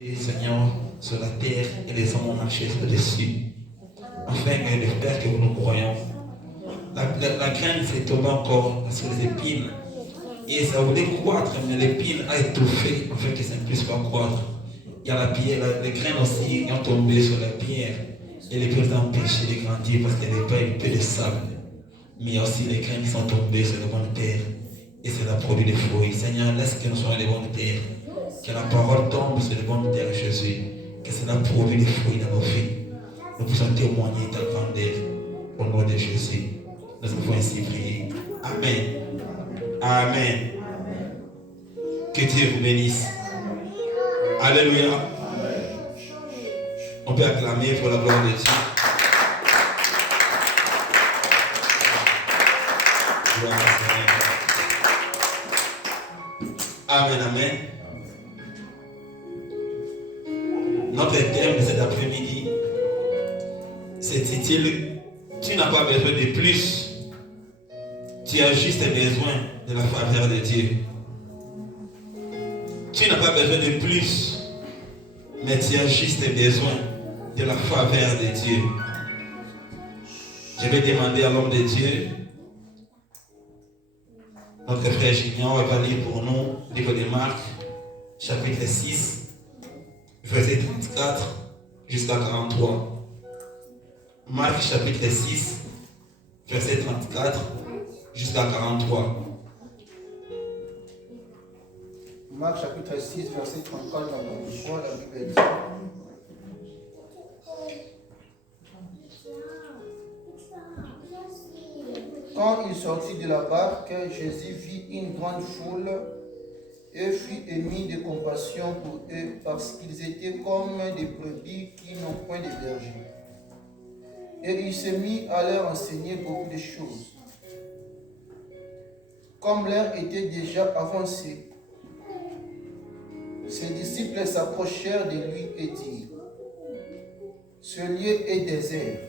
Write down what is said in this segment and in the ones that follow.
Et Seigneur, sur la terre et les hommes ont marché dessus. Afin que les frères que nous croyons, la graine s'est tombée encore sur les épines. Et ça voulait croître, mais l'épine a étouffé afin que ça ne puisse pas croître. Il y a la pierre, les graines aussi ont tombé sur la pierre. Et les pierres ont empêché de grandir parce qu'il n'y avait pas un peu de sable. Mais il y a aussi les graines qui sont tombées sur la bonne terre. Et c'est la produit des fruits. Seigneur, laisse que nous soyons les bonnes terres. Que la parole tombe sur les bonnes terres, Jésus. Que cela produit des fruits dans nos vies. Nous puissions témoigner ta grandeur au nom de Jésus. Nous avons ainsi prié. Amen. Amen. Que Dieu vous bénisse. Alléluia. On peut acclamer pour la gloire de Dieu. Amen, amen. Notre thème de cet après-midi, c'est-il, tu n'as pas besoin de plus, tu as juste besoin de la faveur de Dieu. Tu n'as pas besoin de plus, mais tu as juste besoin de la faveur de Dieu. Je vais demander à l'homme de Dieu, notre frère Junior, va lire pour nous le livre de Marc, chapitre 6, verset 34 jusqu'à 43. Marc, chapitre 6, verset 34 jusqu'à 43. Marc, chapitre 6, verset 34, dans le choix, la Bible dit. Quand il sortit de la barque, Jésus vit une grande foule et fut ému de compassion pour eux parce qu'ils étaient comme des brebis qui n'ont point de berger. Et il se mit à leur enseigner beaucoup de choses. Comme l'heure était déjà avancée, ses disciples s'approchèrent de lui et dirent: ce lieu est désert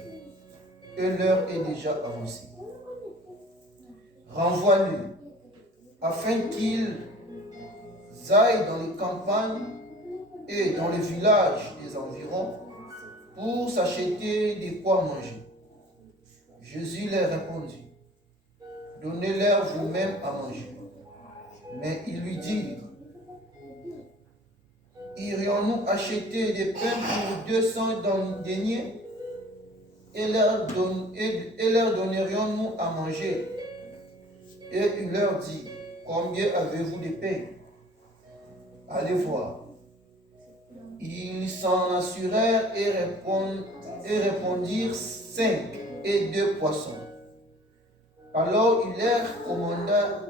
et l'heure est déjà avancée. Renvoie-le, afin qu'ils aillent dans les campagnes et dans les villages des environs pour s'acheter de quoi manger. Jésus leur répondit: donnez-leur vous-même à manger. Mais ils lui dirent: irions-nous acheter des pains pour 200 deniers et leur donnerions-nous à manger? Et il leur dit: combien avez-vous de pains? Allez voir. Ils s'en assurèrent et répondirent 5 et 2 poissons. Alors il leur commanda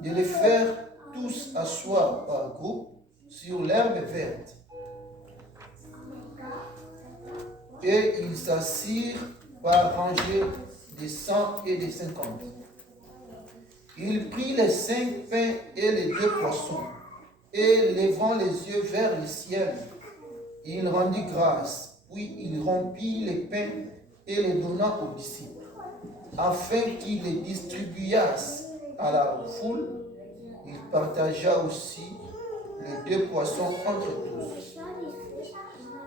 de les faire tous asseoir par groupe sur l'herbe verte. Et ils s'assirent par rangées de 100 et de 50. Il prit les 5 pains et les 2 poissons, et levant les yeux vers le ciel, il rendit grâce, puis il rompit les pains et les donna aux disciples, afin qu'ils les distribuassent à la foule. Il partagea aussi les 2 poissons entre tous.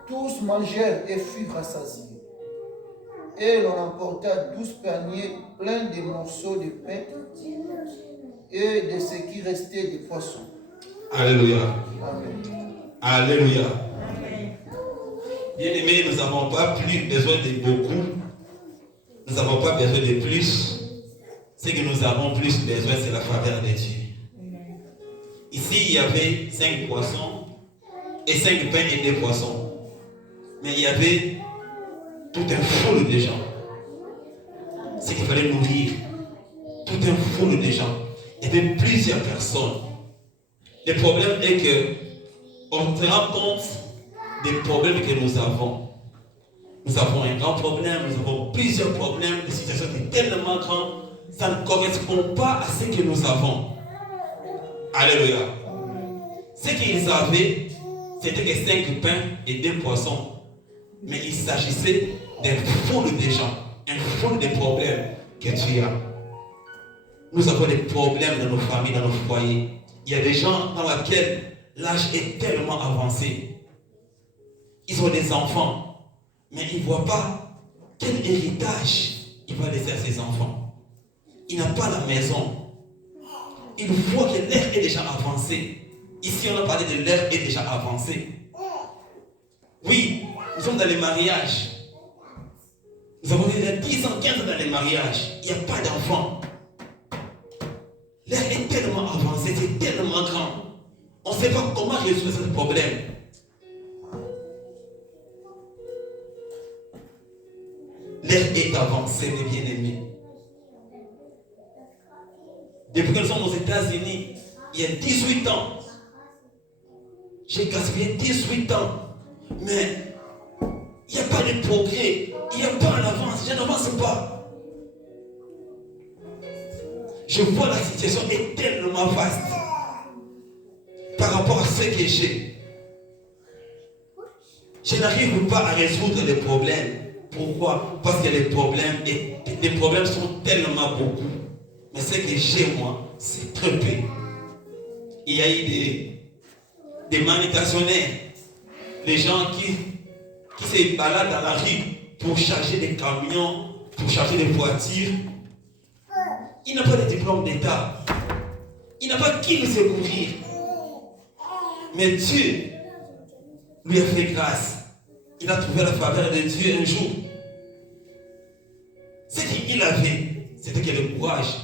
Tous mangèrent et furent rassasiés. Et l'on emporta 12 paniers pleins de morceaux de pain et de ce qui restait des poissons. Alléluia. Amen. Alléluia. Bien-aimés, nous n'avons pas plus besoin de beaucoup. Nous n'avons pas besoin de plus. Ce que nous avons plus besoin, c'est la faveur de Dieu. Ici, il y avait 5 poissons et 5 pains et 2 poissons. Mais il y avait tout un foule de gens. C'est qu'il fallait nourrir. Tout un foule de gens. Il y avait plusieurs personnes. Le problème est que on se rend compte des problèmes que nous avons. Nous avons un grand problème, nous avons plusieurs problèmes, des situations qui sont tellement grandes, ça ne correspond pas à ce que nous avons. Alléluia. Ce qu'ils avaient, c'était que 5 pains et 2 poissons. Mais il s'agissait d'un foule de gens, un foule de problèmes que tu as. Nous avons des problèmes dans nos familles, dans nos foyers. Il y a des gens dans lesquels l'âge est tellement avancé. Ils ont des enfants, mais ils ne voient pas quel héritage il va laisser à ses enfants. Il n'a pas la maison. Il voit que l'ère est déjà avancée. Ici, on a parlé de l'ère est déjà avancée. Oui, nous sommes dans les mariages. Nous avons déjà 10 ans, 15 ans dans les mariages. Il n'y a pas d'enfants. L'ère est tellement avancée, c'est tellement grand. On ne sait pas comment résoudre ce problème. L'ère est avancée, mes bien-aimés. Depuis que nous sommes aux États-Unis, il y a 18 ans, j'ai gaspillé 18 ans. Mais il n'y a pas de progrès. Il n'y a pas d'avance. Je n'avance pas. Je vois la situation est tellement vaste par rapport à ce que j'ai. Je n'arrive pas à résoudre les problèmes. Pourquoi? Parce que les problèmes sont tellement beaucoup. Mais ce que j'ai moi, c'est très peu. Il y a eu des manutentionnaires, les gens qui se baladent dans la rue pour charger des camions, pour charger des voitures. Il n'a pas de diplôme d'État. Il n'a pas qui le secourir. Mais Dieu lui a fait grâce. Il a trouvé la faveur de Dieu un jour. Ce qu'il avait, c'était que le courage.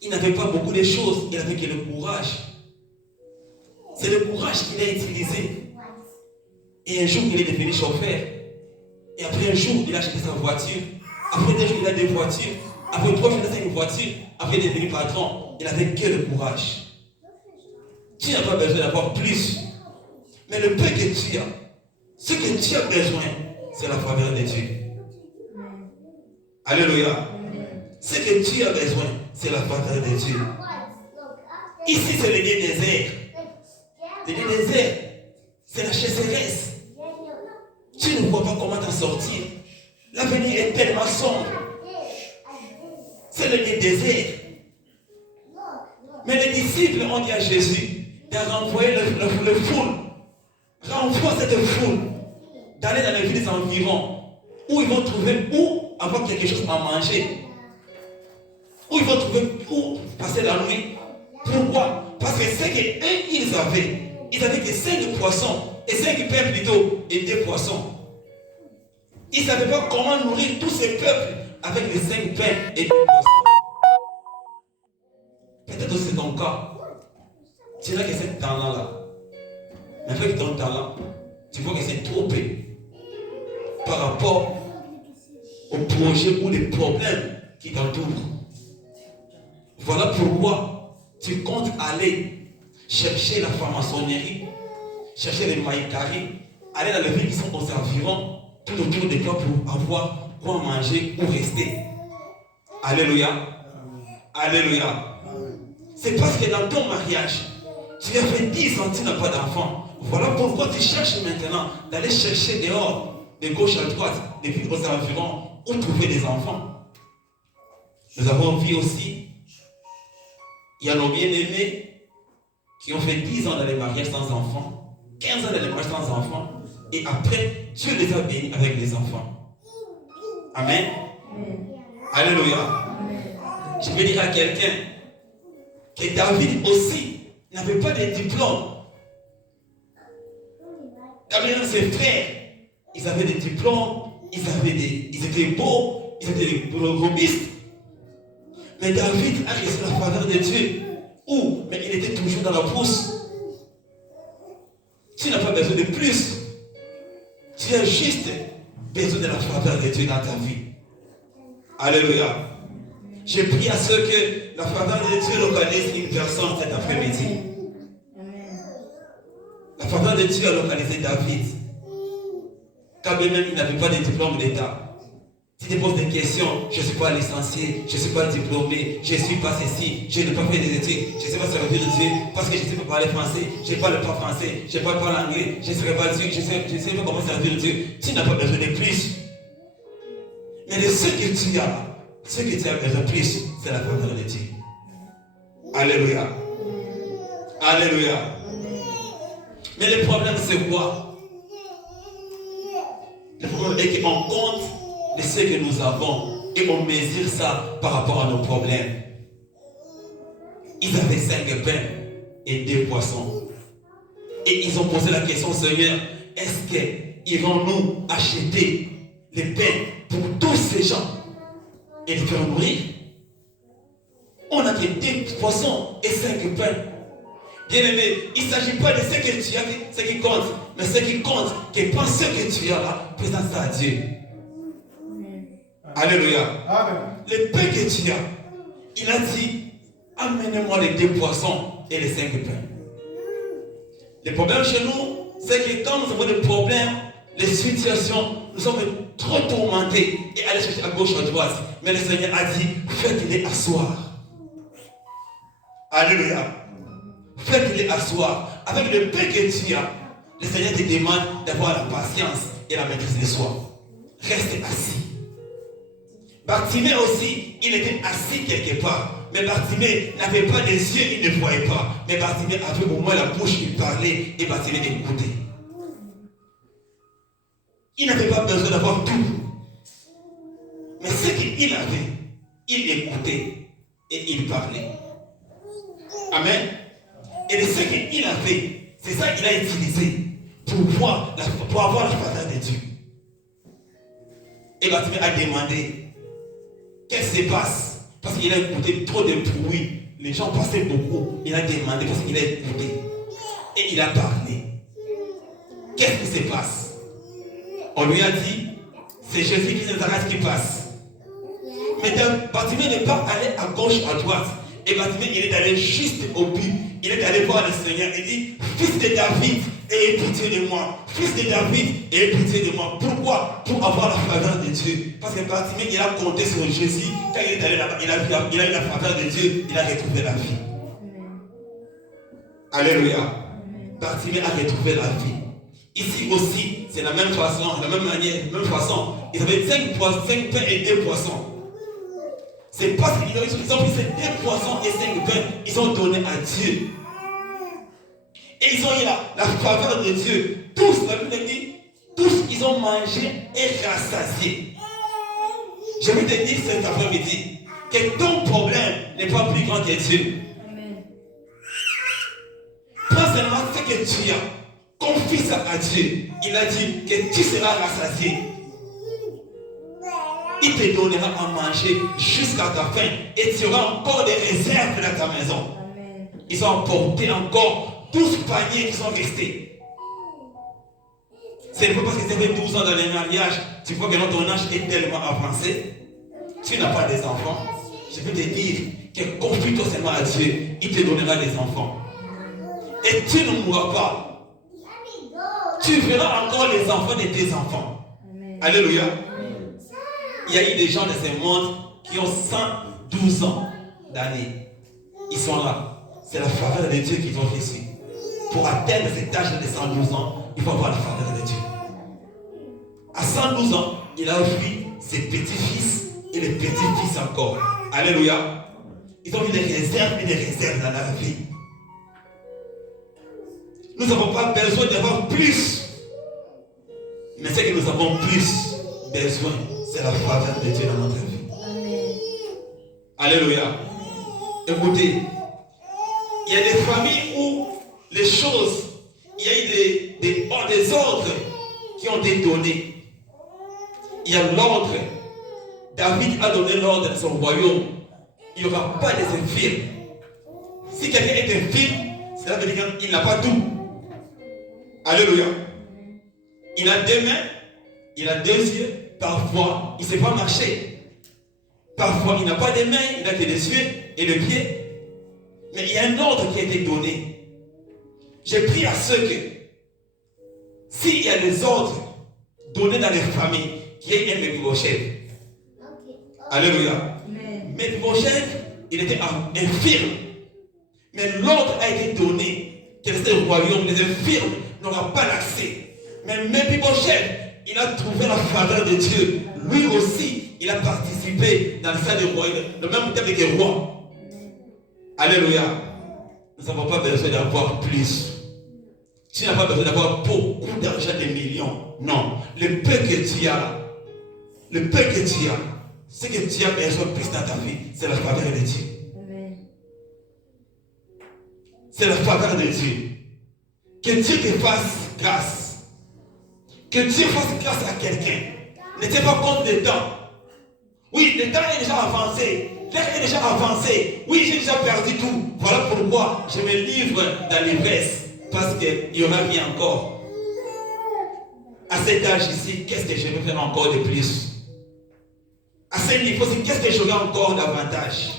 Il n'avait pas beaucoup de choses, il n'avait que le courage. C'est le courage qu'il a utilisé. Et un jour, il est devenu chauffeur. Et après un jour, il a acheté sa voiture. Après 2 jours, il a 2 voitures. Après 3 jours, il a 5 voitures. Après, il est devenu patron. Il n'avait que le courage. Tu n'as pas besoin d'avoir plus. Mais le peu que tu as, ce que tu as besoin, c'est la faveur de Dieu. Alléluia. Ce que tu as besoin, c'est la faveur de Dieu. Ici, c'est le désert. Le désert, c'est la chasseresse. Tu ne vois pas comment t'en sortir. L'avenir est tellement sombre. C'est le désert. Mais les disciples ont dit à Jésus de renvoyer le foule. Renvoie cette foule d'aller dans les villes environs où ils vont trouver où avoir quelque chose à manger. Où ils vont trouver où passer la nuit. Pourquoi? Parce que c'est qu'eux, ils avaient que 5 poissons et 5 pains plutôt et 2 poissons. Ils ne savaient pas comment nourrir tous ces peuples avec les 5 pains et 2 poissons. Peut-être que c'est ton cas. Tu n'as que ce talent-là. Mais avec ton talent, tu vois que c'est trop peu par rapport aux projets ou les problèmes qui t'entourent. Voilà pourquoi tu comptes aller chercher la franc-maçonnerie, chercher les maïkaris, aller dans les villes qui sont aux environs, tout autour de toi pour avoir quoi manger ou rester. Alléluia. Alléluia. C'est parce que dans ton mariage, tu as fait 10 ans, tu n'as pas d'enfant. Voilà pourquoi tu cherches maintenant d'aller chercher dehors, de gauche à droite, des villes aux environs, où trouver des enfants. Nous avons vu aussi, il y a nos bien-aimés qui ont fait 10 ans dans les mariages sans enfants, 15 ans dans les mariages sans enfants, et après, Dieu les a bénis avec les enfants. Amen. Alléluia. Je vais dire à quelqu'un que David aussi n'avait pas de diplôme. David et ses frères, ils avaient des diplômes, ils étaient beaux, ils étaient des robustes. Mais David a reçu la faveur de Dieu. Où? Mais il était toujours dans la brousse. Tu n'as pas besoin de plus. Tu as juste besoin de la faveur de Dieu dans ta vie. Alléluia. Je prie à ce que la faveur de Dieu localise une personne cet après-midi. La faveur de Dieu a localisé David. Quand même il n'avait pas de diplôme d'État. Tu te poses des questions, je ne suis pas licencié, je ne suis pas diplômé, je ne suis pas ceci, je n'ai pas fait des études, je ne sais pas servir de Dieu, parce que je ne sais pas parler français, je ne parle pas français, je ne parle pas l'anglais, je ne sais pas Dieu, je ne sais pas comment servir de Dieu. Tu n'as pas besoin de plus. Mais de ce que tu as besoin de plus, c'est la faveur de Dieu. Alléluia. Alléluia. Mais le problème, c'est quoi? Le problème est qu'on compte de ce que nous avons et on mesure ça par rapport à nos problèmes. Ils avaient 5 pains et 2 poissons. Et ils ont posé la question au Seigneur, est-ce qu'irons-nous acheter les pains pour tous ces gens et les faire nourrir? On a que 2 poissons et 5 pains. Bien aimé, il ne s'agit pas de ce que tu as, ce qui compte, mais ce qui compte, que prends ce que tu as là, présente ça à Dieu. Alléluia. Amen. Le pain que tu as, il a dit, amenez-moi les 2 poissons et les 5 pains. Le problème chez nous, c'est que quand nous avons des problèmes, les situations, nous sommes trop tourmentés et aller chercher à gauche, à droite. Mais le Seigneur a dit, faites-les asseoir. Alléluia. Faites-les asseoir. Avec le pain que tu as, le Seigneur te demande d'avoir la patience et la maîtrise de soi. Reste assis. Bartimée aussi, il était assis quelque part. Mais Bartimée n'avait pas des yeux, il ne voyait pas. Mais Bartimée avait au moins la bouche, il parlait et Bartimée écoutait. Il n'avait pas besoin d'avoir tout. Mais ce qu'il avait, il écoutait et il parlait. Amen. Et ce qu'il avait, c'est ça qu'il a utilisé pour avoir la faveur de Dieu. Et Bartimée a demandé, qu'est-ce qui se passe? Parce qu'il a écouté trop de bruit. Les gens passaient beaucoup. Il a demandé parce qu'il a écouté. Et il a parlé. Qu'est-ce qui se passe? On lui a dit, c'est Jésus-Christ de Nazareth qui passe. Mais Bartimée n'est pas allé à gauche, à droite. Et Bartimée, il est allé juste au but. Il est allé voir le Seigneur et dit, fils de David, aie pitié de moi. Fils de David, aie pitié de moi. Pourquoi? Pour avoir la faveur de Dieu. Parce que Bartimée, il a compté sur Jésus. Quand il est allé là-bas, il a eu la faveur de Dieu. Il a retrouvé la vie. Alléluia. Bartimée a retrouvé la vie. Ici aussi, c'est la même façon, la même manière, la même façon. Ils avaient 5 pains et 2 poissons. C'est parce qu'ils ont pris ces 2 poissons et 5 pains, ils ont donné à Dieu. Et ils ont eu la faveur de Dieu. Tous, la Bible dit, tous, ils ont mangé et rassasié. Je veux te dire cet après-midi que ton problème n'est pas plus grand que Dieu. Amen. Prends seulement ce que tu as, confie ça à Dieu. Il a dit que tu seras rassasié. Il te donnera à manger jusqu'à ta faim et tu auras encore des réserves dans ta maison. Amen. Ils ont apporté encore 12 paniers qui sont restés. C'est pas parce que tu avais 12 ans dans les mariages, tu vois que ton âge est tellement avancé. Tu n'as pas des enfants. Je veux te dire que confie-toi seulement à Dieu, il te donnera des enfants. Et tu ne mourras pas. Tu verras encore les enfants de tes enfants. Amen. Alléluia. Il y a eu des gens de ce monde qui ont 112 ans d'années. Ils sont là. C'est la faveur de Dieu qu'ils ont reçue. Pour atteindre cet âge de 112 ans, il faut avoir la faveur de Dieu. À 112 ans, il a offert ses petits-fils et les petits-fils encore. Alléluia. Ils ont eu des réserves et des réserves dans leur vie. Nous n'avons pas besoin d'avoir plus. Mais ce que nous avons plus besoin, c'est la faveur de Dieu dans notre vie. Amen. Alléluia. Écoutez, il y a des familles où les choses, il y a eu des ordres qui ont été donnés. Il y a l'ordre. David a donné l'ordre de son royaume. Il n'y aura pas des infirmes. Si quelqu'un est infirme, cela veut dire qu'il n'a pas tout. Alléluia. Il a 2 mains, il a 2 yeux. Parfois, il ne sait pas marcher. Parfois, il n'a pas de mains, il n'a que des yeux et des pieds. Mais il y a un ordre qui a été donné. J'ai pris à ceux que, s'il y a des ordres donnés dans les familles, qu'il y ait un Mephibosheth. Alléluia. Mephibosheth, il était infirme. Mais l'ordre a été donné que le royaume, les infirmes n'auront pas l'accès. Mais Mephibosheth, il a trouvé la faveur de Dieu. Lui aussi, il a participé dans le sein du royaume, le même thème que roi. Alléluia. nous n'avons pas besoin d'avoir plus. Tu n'as pas besoin d'avoir beaucoup d'argent, des millions. Non. Le peu que tu as, ce que tu as besoin plus dans ta vie, c'est la faveur de Dieu. C'est la faveur de Dieu. Que Dieu te fasse grâce. Que Dieu fasse grâce à quelqu'un. Ne tiens pas compte des temps. Oui, le temps est déjà avancé. L'air est déjà avancé. Oui, j'ai déjà perdu tout. Voilà pourquoi je me livre dans l'ivresse. Parce qu'il y aura vie encore. À cet âge ici, qu'est-ce que je vais faire encore de plus? À ce niveau-ci, qu'est-ce que j'aurai encore davantage?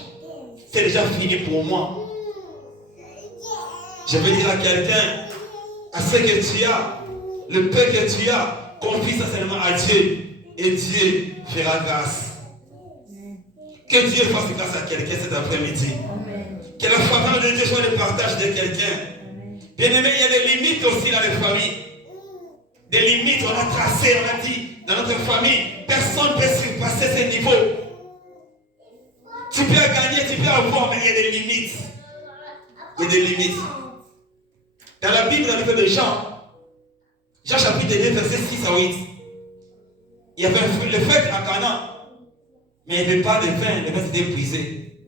C'est déjà fini pour moi. Je veux dire à quelqu'un, à ce que tu as, le peu que tu as, confie ça seulement à Dieu. Et Dieu fera grâce. Que Dieu fasse grâce à quelqu'un cet après-midi. Que la faveur de Dieu soit le partage de quelqu'un. Bien aimé, il y a des limites aussi dans les familles. Des limites, on a tracé, on a dit, dans notre famille, personne ne peut surpasser ces niveaux. Tu peux gagner, tu peux avoir, mais il y a des limites. Il y a des limites. Dans la Bible, dans le livre de Jean chapitre 2, verset 6 à 8, il y avait le fête à Canaan, mais il n'y avait pas de vin, le vin s'était brisé.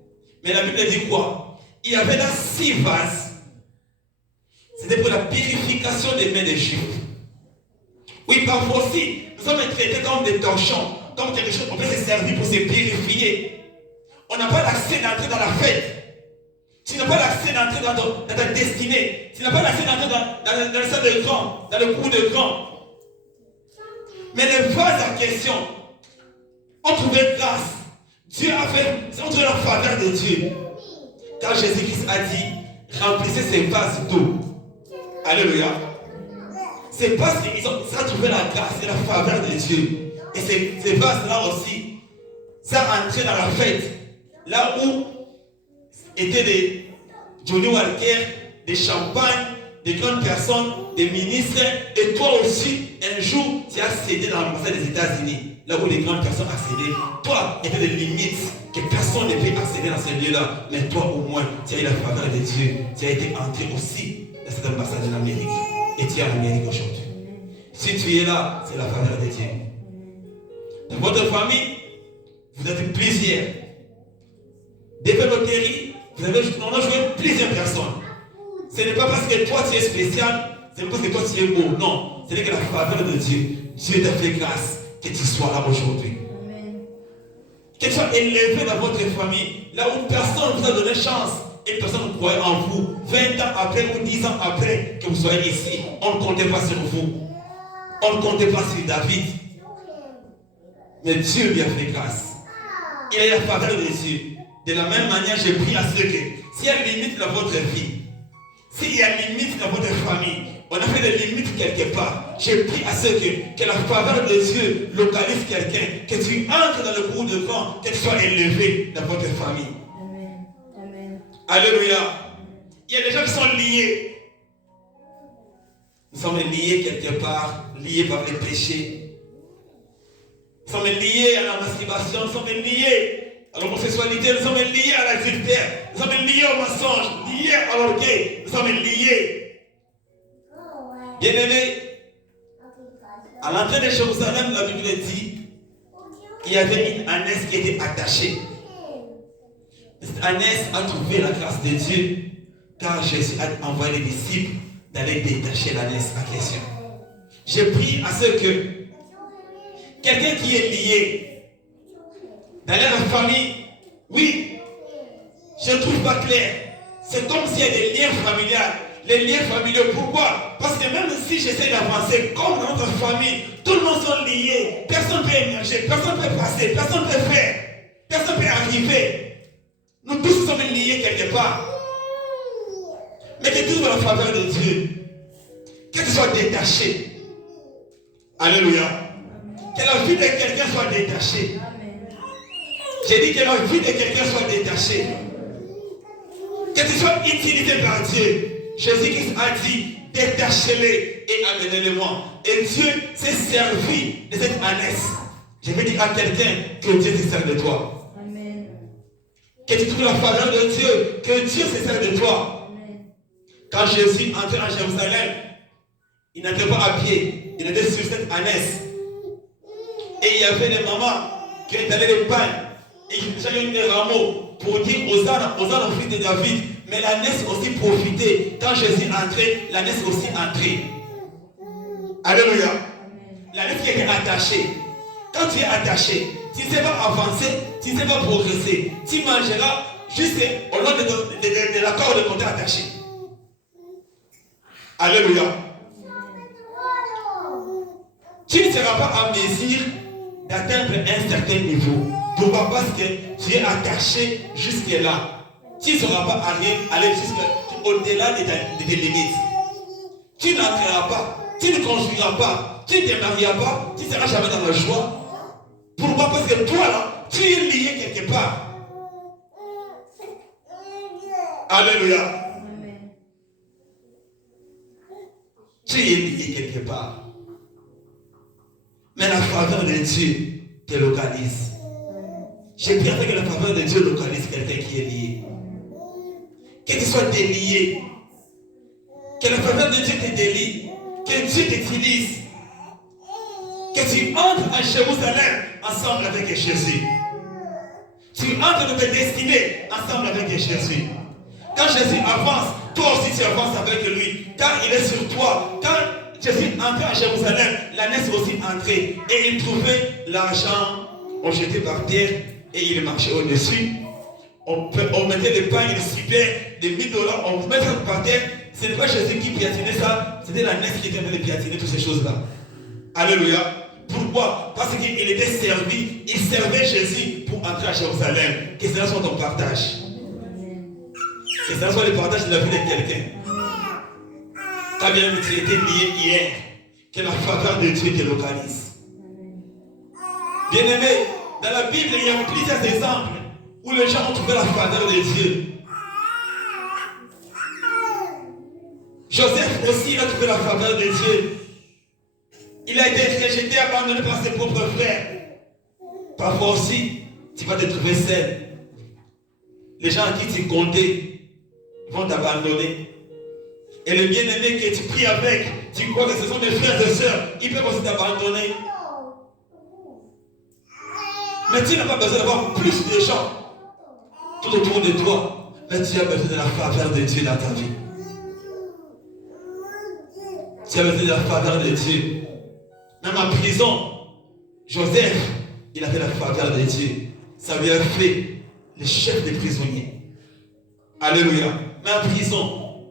Mais la Bible dit quoi? Il y avait là 6 vases. C'était pour la purification des mains des Juifs. Oui, parfois aussi, nous sommes traités comme des torchons, comme quelque chose qu'on peut se servir pour se purifier. On n'a pas l'accès d'entrer dans la fête. Tu n'as pas l'accès d'entrer dans ta destinée. Tu n'as pas l'accès d'entrer dans le salle de grand, dans le cours de grand. Mais les vases en question ont trouvé grâce. Dieu a fait, c'est entre la faveur de Dieu. Car Jésus-Christ a dit, remplissez ces vases d'eau. Alléluia. C'est parce qu'ils ont trouvé la grâce et la faveur de Dieu. Et ces vases-là aussi, ça a entré dans la fête. Là où étaient des Johnny Walker, des champagnes, des grandes personnes, des ministres. Et toi aussi, un jour, tu as cédé dans l'ambassade des États-Unis. Là où les grandes personnes accédaient. Toi, il y avait des limites que personne ne peut accéder dans ces lieux-là. Mais toi, au moins, tu as eu la faveur de Dieu. Tu as été entré aussi dans cette ambassade de l'Amérique. Et tu es en Amérique aujourd'hui. Si tu es là, c'est la faveur de Dieu. Dans votre famille, vous êtes plusieurs. Depuis loterie, on a joué plusieurs personnes. Ce n'est pas parce que toi tu es spécial, ce n'est pas parce que toi tu es beau. Non, c'est que la faveur de Dieu, Dieu t'a fait grâce que tu sois là aujourd'hui. Que tu sois élevé dans votre famille, là où personne ne vous a donné chance et personne ne croyait en vous. 20 ans après ou 10 ans après que vous soyez ici, on ne comptait pas sur vous. On ne comptait pas sur David. Mais Dieu lui a fait grâce. Il a la faveur de Dieu. De la même manière, je prie à ceux que, s'il y a limite dans votre vie, s'il y a limite dans votre famille, on a fait des limites quelque part. Je prie à ceux que la faveur de Dieu localise quelqu'un, que tu entres dans le cours de grand, que tu sois élevé dans votre famille. Amen. Amen. Alléluia. Il y a des gens qui sont liés. Nous sommes liés quelque part, liés par les péchés. Nous sommes liés à la masturbation, nous sommes liés à l'homosexualité, nous sommes liés à l'adultère, nous sommes liés au mensonge, liés à l'orgueil, nous sommes liés. Bien-aimés, à l'entrée de Jérusalem, la Bible dit qu'il y avait une ânesse qui était attachée. Cette ânesse a trouvé la grâce de Dieu, car Jésus a envoyé les disciples d'aller détacher l'ânesse en question. Je prie à ce que quelqu'un qui est lié dans la famille, oui, je ne trouve pas clair. C'est comme s'il y a des liens familiaux. Les liens familiaux, pourquoi? Parce que même si j'essaie d'avancer, comme dans notre famille, tout le monde est lié. Personne ne peut émerger, personne ne peut passer, personne ne peut faire, personne ne peut arriver. Nous tous sommes liés quelque part. Mais que tu sois dans la faveur de Dieu, que tu sois détaché. Alléluia. Que la vie de quelqu'un soit détachée. J'ai dit que la vie de quelqu'un soit détachée. Que tu sois utilisé par Dieu. Jésus-Christ a dit, détachez-les et amenez-les-moi. Et Dieu s'est servi de cette ânesse. Je vais dire à quelqu'un que Dieu se sert de toi. Amen. Que tu trouves la faveur de Dieu, que Dieu se sert de toi. Amen. Quand Jésus entrait en Jérusalem, il n'entrait pas à pied, il était sur cette ânesse. Et il y avait des mamans qui étalaient les pains et qui chacun des rameaux pour dire aux ânes au fils de David. Mais l'ânesse aussi profitait. Quand Jésus entrait, l'ânesse aussi entrait. Alléluia. L'ânesse qui était attachée. Quand tu es attaché, tu ne sais pas avancer, tu ne sais pas progresser. Tu mangeras juste au long de la corde dont tu es attaché. Alléluia. Tu ne seras pas en mesure d'atteindre un certain niveau. Pourquoi? Parce que tu es attaché jusque-là. Tu ne sauras pas aller jusqu'au-delà de tes limites. Tu n'entreras pas, tu ne construiras pas, tu ne te marieras pas, tu ne seras jamais dans la joie. Pourquoi? Parce que toi là, tu es lié quelque part. Alléluia. Tu es lié quelque part. Mais la faveur de Dieu te localise. J'ai bien fait que la faveur de Dieu localise quelqu'un qui est lié. Que tu sois délié. Que la faveur de Dieu te délie. Que Dieu t'utilise. Que tu entres à Jérusalem ensemble avec Jésus. Tu entres dans tes destinées ensemble avec Jésus. Quand Jésus avance, toi aussi tu avances avec lui. Car il est sur toi. Quand Jésus entrait à Jérusalem, l'ânesse aussi entrait. Et il trouvait l'argent, on jetait par terre et il marchait au-dessus. On mettait les pains, il ciblait des $1000, on mettait ça par terre. Ce n'est pas Jésus qui piétinait ça, c'était l'ânesse qui était en train de piétiner toutes ces choses-là. Alléluia. Pourquoi? Parce qu'il était servi, il servait Jésus pour entrer à Jérusalem. Que cela soit ton partage. Que cela soit le partage de la vie de quelqu'un. Quand bien tu étais lié hier, que la faveur de Dieu te localise. Bien-aimé, dans la Bible, il y a plusieurs exemples où les gens ont trouvé la faveur de Dieu. Joseph aussi a trouvé la faveur de Dieu. Il a été rejeté, abandonné par ses propres frères. Parfois aussi, tu vas te trouver seul. Les gens à qui tu comptais vont t'abandonner. Et le bien-aimé que tu pries avec, tu crois que ce sont des frères et sœurs, ils peuvent aussi t'abandonner. Mais tu n'as pas besoin d'avoir plus de gens tout autour de toi. Mais tu as besoin de la faveur de Dieu dans ta vie. Tu as besoin de la faveur de Dieu. Même en prison, Joseph, il avait la faveur de Dieu. Ça lui a fait le chef des prisonniers. Alléluia. Mais en prison,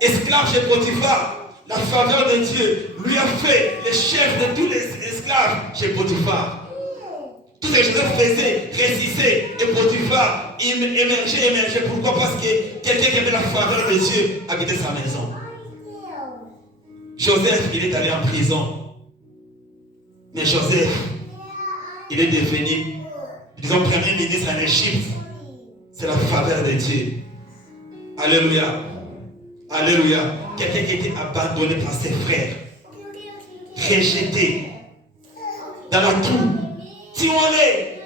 esclave chez Potiphar, la faveur de Dieu lui a fait le chef de tous les esclaves chez Potiphar. Tout ce que Joseph faisait, réussissait, et Potiphar émergeait. Pourquoi? Parce que quelqu'un qui avait la faveur de Dieu habitait sa maison. Joseph, il est allé en prison. Mais Joseph, il est devenu, disons, premier ministre en Égypte. C'est la faveur de Dieu. Alléluia. Alléluia. Quelqu'un qui était abandonné par ses frères, rejeté, dans la toux. Si on est,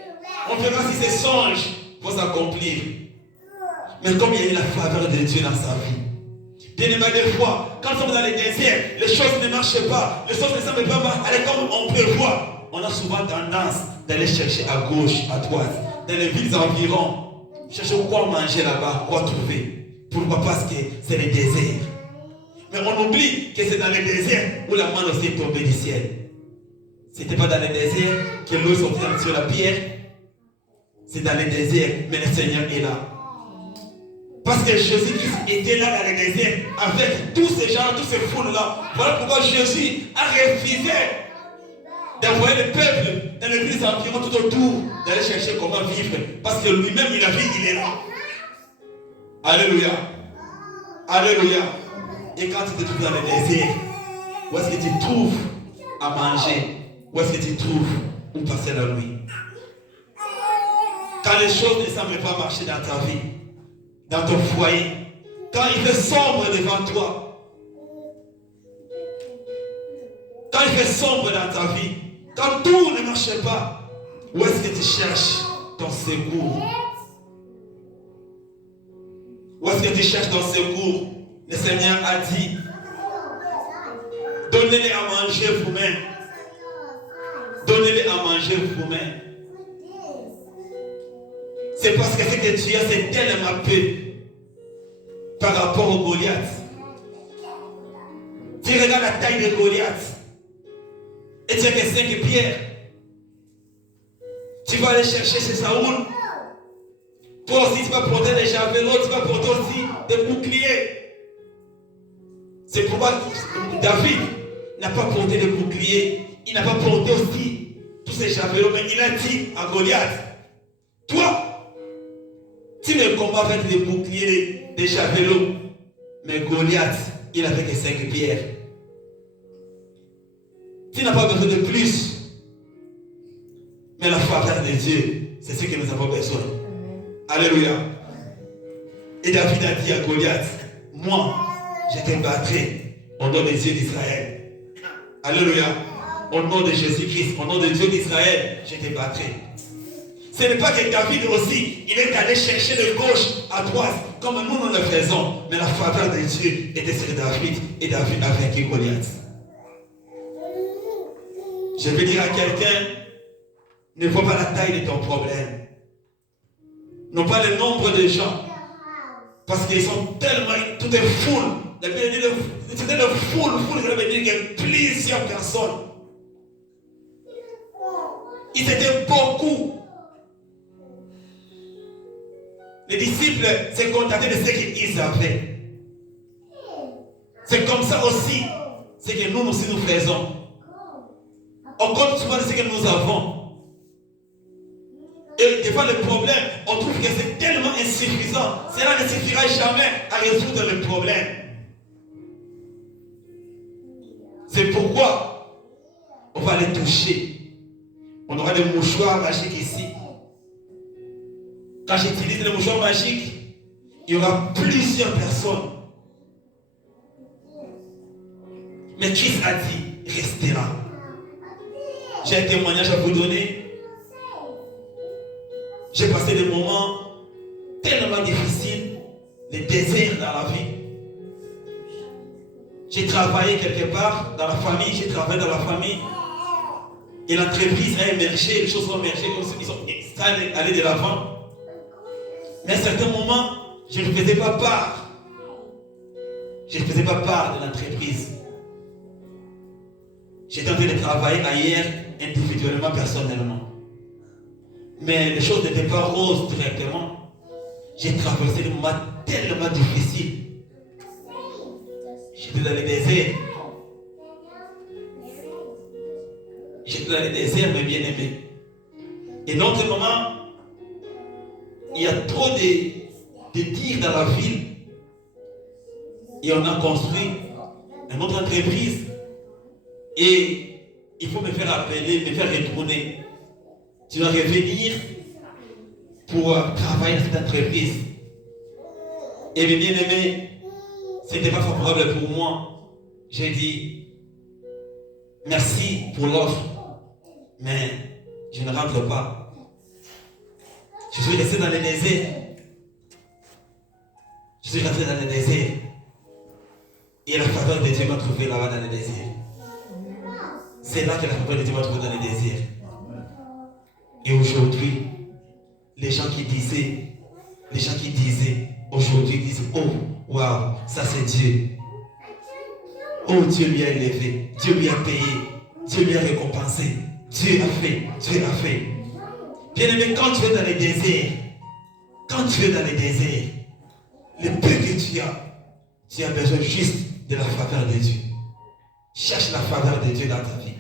on verra si ces songes vont s'accomplir. Mais comme il y a eu la faveur de Dieu dans sa vie. Bien-aimé, des fois, quand nous sommes dans les déserts, les choses ne marchent pas, les choses ne semblent pas aller comme on peut voir. On a souvent tendance d'aller chercher à gauche, à droite, dans les villes environs, chercher quoi manger là-bas, quoi trouver. Pourquoi? Parce que c'est les déserts. Mais on oublie que c'est dans les déserts où la manne aussi est tombée du ciel. C'était pas dans les déserts que l'eau sortait sur la pierre. C'est dans les déserts, mais le Seigneur est là. Parce que Jésus-Christ était là dans les déserts avec tous ces gens, tous ces foules-là. Voilà pourquoi Jésus a refusé d'envoyer le peuple dans les villes environs tout autour, d'aller chercher comment vivre. Parce que lui-même, il a vu, il est là. Alléluia. Alléluia. Et quand tu te trouves dans le désert, où est-ce que tu trouves à manger? Où est-ce que tu trouves où passer la nuit? Quand les choses ne semblent pas marcher dans ta vie, dans ton foyer, quand il fait sombre devant toi, quand il fait sombre dans ta vie, quand tout ne marche pas, où est-ce que tu cherches ton secours? Où est-ce que tu cherches ton secours? Le Seigneur a dit, donnez-les à manger vous-même. Donnez-les à manger vous-même. C'est parce que ce que tu as, c'est tellement peu par rapport au Goliath. Tu regardes la taille de Goliath et tu as que 5 pierres. Tu vas aller chercher chez Saoul. Toi aussi, tu vas porter des javelots, tu vas porter aussi des boucliers. C'est pourquoi David n'a pas porté de boucliers. Il n'a pas porté aussi tous ces javelots, mais il a dit à Goliath, toi, tu me combats avec des boucliers, des javelots, mais Goliath, il n'avait que 5 pierres. Tu n'as pas besoin de plus. Mais la faveur de Dieu, c'est ce que nous avons besoin. Alléluia. Et David a dit à Goliath, moi, je te battrai au nom de Dieu d'Israël. Alléluia. Au nom de Jésus-Christ, au nom de Dieu d'Israël, je te battrai. Ce n'est pas que David aussi, il est allé chercher de gauche à droite, comme nous le faisons. Mais la faveur de Dieu était sur David, et David a vaincu Goliath. Je veux dire à quelqu'un, ne vois pas la taille de ton problème. Non pas le nombre de gens. Parce qu'ils sont tellement, tout est full. C'était le full, ça veut dire qu'il y a plusieurs personnes. Ils étaient beaucoup. Les disciples se contentaient de ce qu'ils avaient. C'est comme ça aussi, ce que nous aussi nous faisons. On compte souvent de ce que nous avons. Et des fois le problème, on trouve que c'est tellement insuffisant. Cela ne suffira jamais à résoudre le problème. C'est pourquoi on va les toucher. On aura des mouchoirs magiques ici. Quand j'utilise les mouchoirs magiques, il y aura plusieurs personnes. Mais Christ a dit, restez là. J'ai un témoignage à vous donner. J'ai passé des moments tellement difficiles, des déserts dans la vie. J'ai travaillé quelque part dans la famille, j'ai travaillé dans la famille. Et l'entreprise a émergé, les choses ont émergé, ils sont allés de l'avant. Mais à certains moments, je ne faisais pas part. Je ne faisais pas part de l'entreprise. J'étais en train de travailler ailleurs, individuellement, personnellement. Mais les choses n'étaient pas roses directement. J'ai traversé des moments tellement difficiles. J'étais dans les déserts. J'étais dans les déserts, mes bien-aimés. Et d'autres moments, il y a trop de tirs dans la ville. Et on a construit une autre entreprise. Et il faut me faire appeler, me faire retourner. Tu dois revenir pour travailler dans cette entreprise. Et mes bien-aimés, ce n'était pas favorable pour moi. J'ai dit, merci pour l'offre, mais je ne rentre pas. Je suis resté dans le désert. Je suis rentré dans le désert. Et la faveur de Dieu m'a trouvé là-bas dans le désert. C'est là que la faveur de Dieu m'a trouvé dans le désert. Et aujourd'hui, les gens qui disaient, aujourd'hui disent, oh, waouh, ça c'est Dieu. Oh, Dieu lui a élevé, Dieu lui a payé, Dieu lui a récompensé, Dieu a fait. Bien aimé, quand tu es dans les déserts, le peu que tu as besoin juste de la faveur de Dieu. Cherche la faveur de Dieu dans ta vie.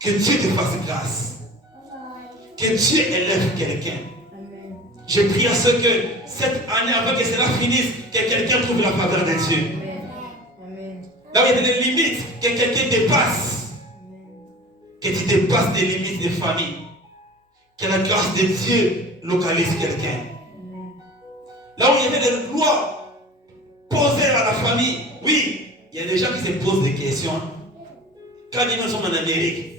Que Dieu te fasse grâce. Que Dieu élève quelqu'un. Je prie à ce que cette année, avant que cela finisse, que quelqu'un trouve la faveur de Dieu. Là où il y a des limites, que quelqu'un dépasse. Que tu dépasses des limites de famille. Que la grâce de Dieu localise quelqu'un. Là où il y avait des lois posées à la famille, oui, il y a des gens qui se posent des questions. Quand nous sommes en Amérique,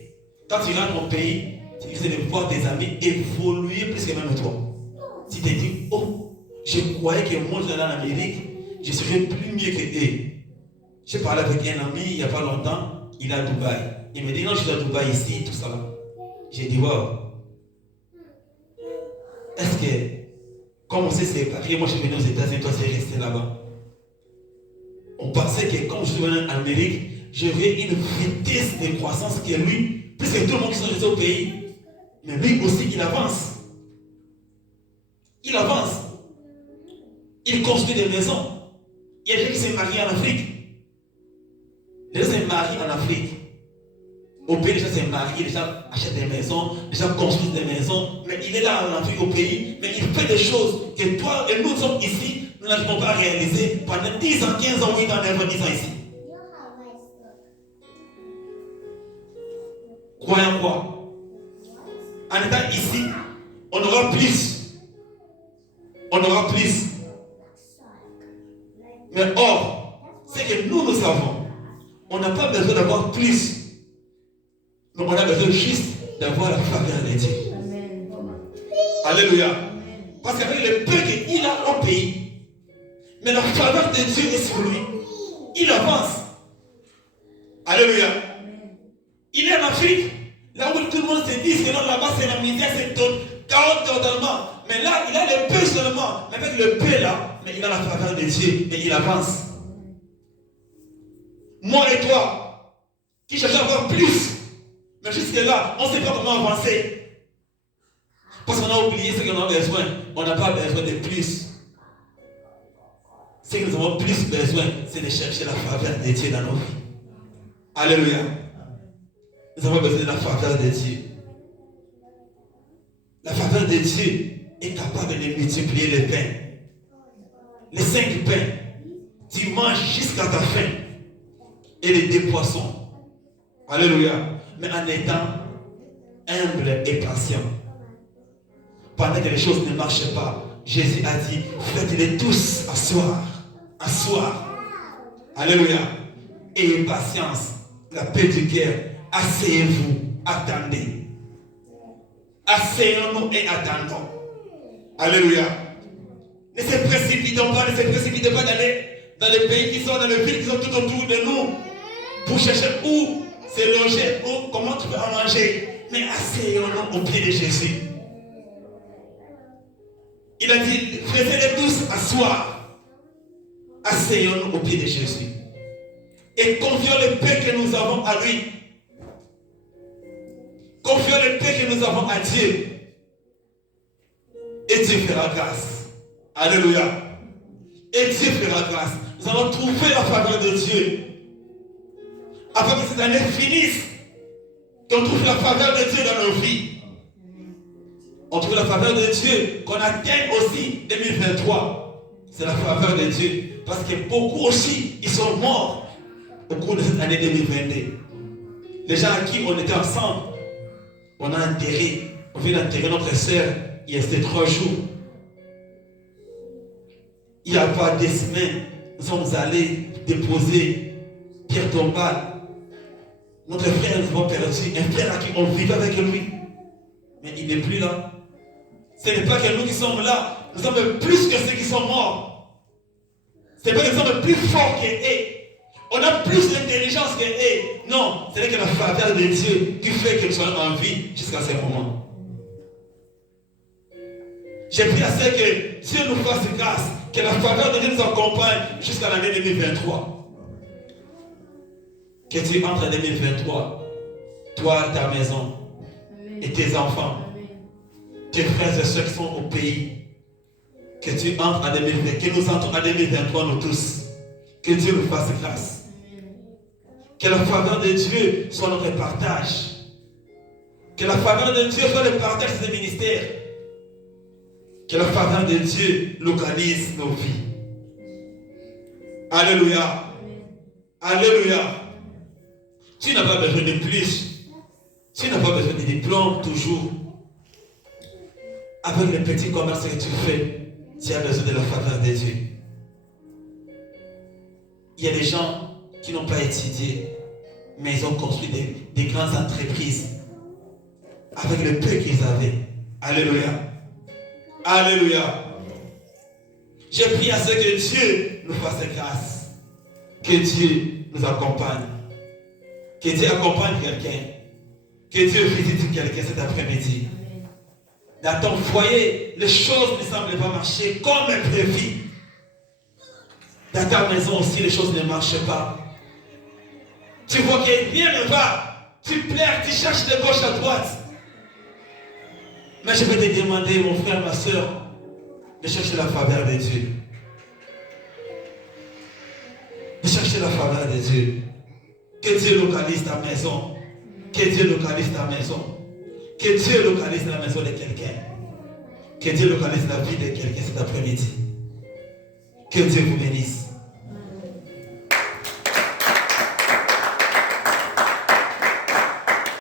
quand tu rentres au pays, tu risques de voir tes amis évoluer plus que même toi. Tu te dis, oh, je croyais que moi je suis en Amérique, je serai plus mieux que eux. J'ai parlé avec un ami il n'y a pas longtemps, il est à Dubaï. Il me dit non, je suis à Dubaï ici, tout ça là. J'ai dit wow. Est-ce que, comme on s'est séparés, moi je suis venu aux États-Unis, toi c'est resté là-bas. On pensait que comme je suis venu en Amérique, j'aurais une vitesse de croissance que lui, plus que tout le monde qui sont restés au pays. Mais lui aussi, il avance. Il avance. Il construit des maisons. Il y a des gens qui se marient en Afrique. Les gens se marient en Afrique. Au pays, les gens se marient, les gens achètent des maisons, les gens construisent des maisons. Mais il est là en Afrique, au pays, mais il fait des choses que toi et nous sommes ici, nous n'arrivons pas à réaliser pendant 10 ans, 15 ans, 8 ans, 9 ans, 10 ans ici. Croyons quoi? En étant ici, on aura plus. On aura plus. Mais or, c'est que nous avons. On n'a pas besoin d'avoir plus. Mais on a besoin juste d'avoir la faveur de Dieu. Amen. Alléluia. Amen. Parce qu'avec le peu qu'il a au pays, mais la faveur de Dieu est sur lui. Il avance. Alléluia. Amen. Il est en Afrique. Là où tout le monde se dit que non, là-bas c'est la misère, c'est chaos totalement. Mais là, il a le peu seulement. Mais avec le peu là, mais il a la faveur de Dieu et il avance. Moi et toi, qui cherchons à avoir plus, mais jusque là, on ne sait pas comment avancer. Parce qu'on a oublié ce qu'on a besoin. On n'a pas besoin de plus. Ce que nous avons plus besoin, c'est de chercher la faveur de Dieu dans nos vies. Alléluia. Nous avons besoin de la faveur de Dieu. La faveur de Dieu est capable de multiplier les pains. Les 5 pains. Tu manges jusqu'à ta faim. Et les 2 poissons. Alléluia. Mais en étant humble et patient. Pendant que les choses ne marchent pas, Jésus a dit, faites-les tous asseoir. Asseoir. Alléluia. Ayez patience. La paix du cœur. Asseyez-vous. Attendez. Asseyons-nous et attendons. Alléluia. Ne se précipitons pas, ne se précipitez pas d'aller dans les pays qui sont dans les villes qui sont tout autour de nous pour chercher où se loger, où, comment tu peux en manger. Mais asseyons-nous au pied de Jésus. Il a dit, laissez-les tous asseoir. Asseyons-nous au pied de Jésus. Et confions le paix que nous avons à lui. Confions le paix que nous avons à Dieu. Et Dieu fera grâce. Alléluia. Et Dieu fera grâce. Nous allons trouver la faveur de Dieu. Afin que cette année finisse. Qu'on trouve la faveur de Dieu dans nos vies. On trouve la faveur de Dieu. Qu'on atteigne aussi 2023. C'est la faveur de Dieu. Parce que beaucoup aussi, ils sont morts au cours de cette année 2022. Les gens à qui on était ensemble, on a enterré. On vient d'enterrer notre sœur il y a 3 jours. Il n'y a pas des semaines, nous sommes allés déposer pierre tombale. Notre frère, nous avons perdu un frère à qui on vivait avec lui. Mais il n'est plus là. Ce n'est pas que nous qui sommes là, nous sommes plus que ceux qui sont morts. Ce n'est pas que nous sommes plus forts qu'eux. On a plus d'intelligence qu'eux. Non, c'est que la faveur de Dieu qui fait que nous soyons en vie jusqu'à ce moment. J'ai prié à ce que Dieu nous fasse grâce, que la faveur de Dieu nous accompagne jusqu'à l'année 2023. Que tu entres en 2023, toi, ta maison, et tes enfants, tes frères et soeurs qui sont au pays, que tu entres en 2020, que nous entrons en 2023, nous tous. Que Dieu nous fasse grâce. Que la faveur de Dieu soit notre partage. Que la faveur de Dieu soit le partage de ce ministère. Que la faveur de Dieu localise nos vies. Alléluia. Alléluia. Tu n'as pas besoin de plus. Tu n'as pas besoin de diplôme toujours. Avec les petits commerces que tu fais, tu as besoin de la faveur de Dieu. Il y a des gens qui n'ont pas étudié, mais ils ont construit des grandes entreprises avec le peu qu'ils avaient. Alléluia. Alléluia. J'ai prié à ce que Dieu nous fasse grâce. Que Dieu nous accompagne. Que Dieu accompagne quelqu'un. Que Dieu visite quelqu'un cet après-midi. Dans ton foyer, les choses ne semblent pas marcher comme prévu. Dans ta maison aussi, les choses ne marchent pas. Tu vois que rien ne va. Tu pleures, tu cherches de gauche à droite. Mais je vais te demander, mon frère, ma soeur, de chercher la faveur de Dieu. De chercher la faveur de Dieu. Que Dieu localise ta maison. Que Dieu localise ta maison. Que Dieu localise la maison de quelqu'un. Que Dieu localise la vie de quelqu'un cet après-midi. Que Dieu vous bénisse.